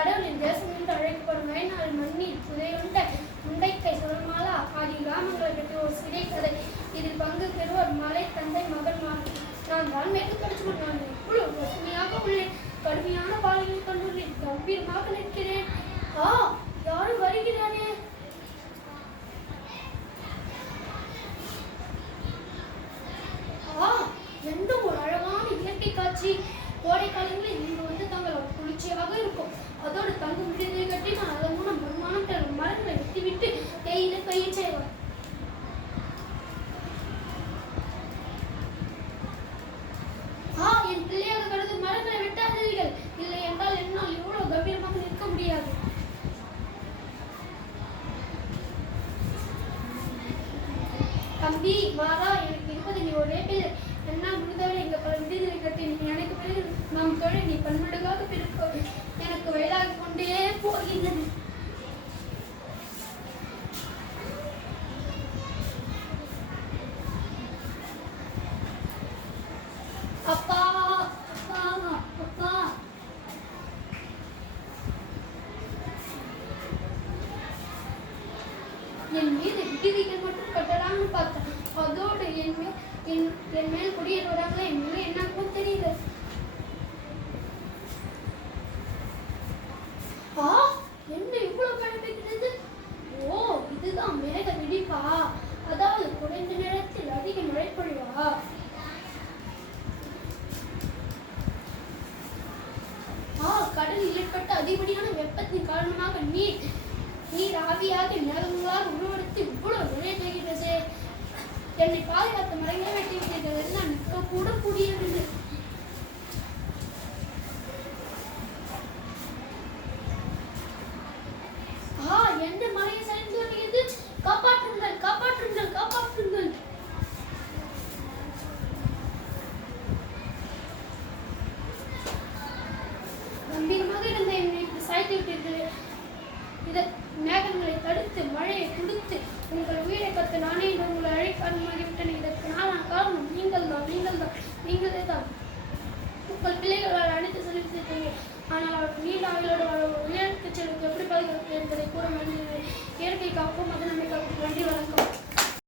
கடவுளின் தேசம் என்று அழைக்கப்படும் வயநாடு மண்ணில் புதையுண்ட முண்டைக்கை சுரமாலா ஆகிய கிராமங்களை பற்றி ஒரு சிறை கதை. இதில் பங்கு பெறுவோர் மலை தந்தை மகன் மாறி. நான் தான் மேற்கு தொடர்ச்சி நான் இவ்வளவு ஒற்றுமையாக உள்ளேன். கடுமையான பாதையில் கண்டுள்ளேன். கம்பீரமாக நிற்கிறேன். தம்பி மாறா எனக்கு இருப்பது நீ ஒரே பிள்ளை என்ன முடிந்தவரை எங்க பல விடுதலை கட்டி நீ எனக்கு பிறகு நாம் தோழி நீ பன்மடங்காக பிறக்க. எனக்கு வயதாக கொண்டே போகின்றது. அப்பா அப்பா அப்பா. என் மீது விடுதிகள் மட்டும் கட்டலாம்னு பார்த்தேன் அதோடு என் மேல் என் மேல் குடியேறுவதாங்களே என் மேல என்னக்கும் தெரியல ஆ என்ன இவ்வளவு மழை ஓ இதுதான் மேக வெடிப்பா. அதாவது குறைந்த நேரத்தில் அதிக மழை பொழிவா? ஆ கடலில் ஏற்பட்ட அதிகப்படியான வெப்பத்தின் காரணமாக நீர் நீர் ஆவியாக மேகங்களாக உருவெடுத்து இவ்வளவு மழை பெய்கிறது. என்னை பாதுகாத்து மரங்களை வெட்டி நிற்க கூட முடியவில்லை ஆ எந்த மலையை சரிந்து வருகிறது காப்பாற்றுங்கள் காப்பாற்றுங்கள் காப்பாற்றுங்கள். கம்பீரமாக இருந்த என்னை சாய்த்து மேகங்களை தடுத்து மழையை துடுத்து உங்கள் உயிரை கத்து நானே உங்களை உங்கள் பிள்ளைகளால் அனைத்து செலுத்திட்டீங்க ஆனால் அவர் நீண்ட ஆயுளோடு வாழ ஒரு உயரத்துச் எப்படி பாதுகாப்பு என்பதை கூற வேண்டியது இயற்கை காப்போம் அது நம்மை காப்போம் நன்றி வணக்கம்.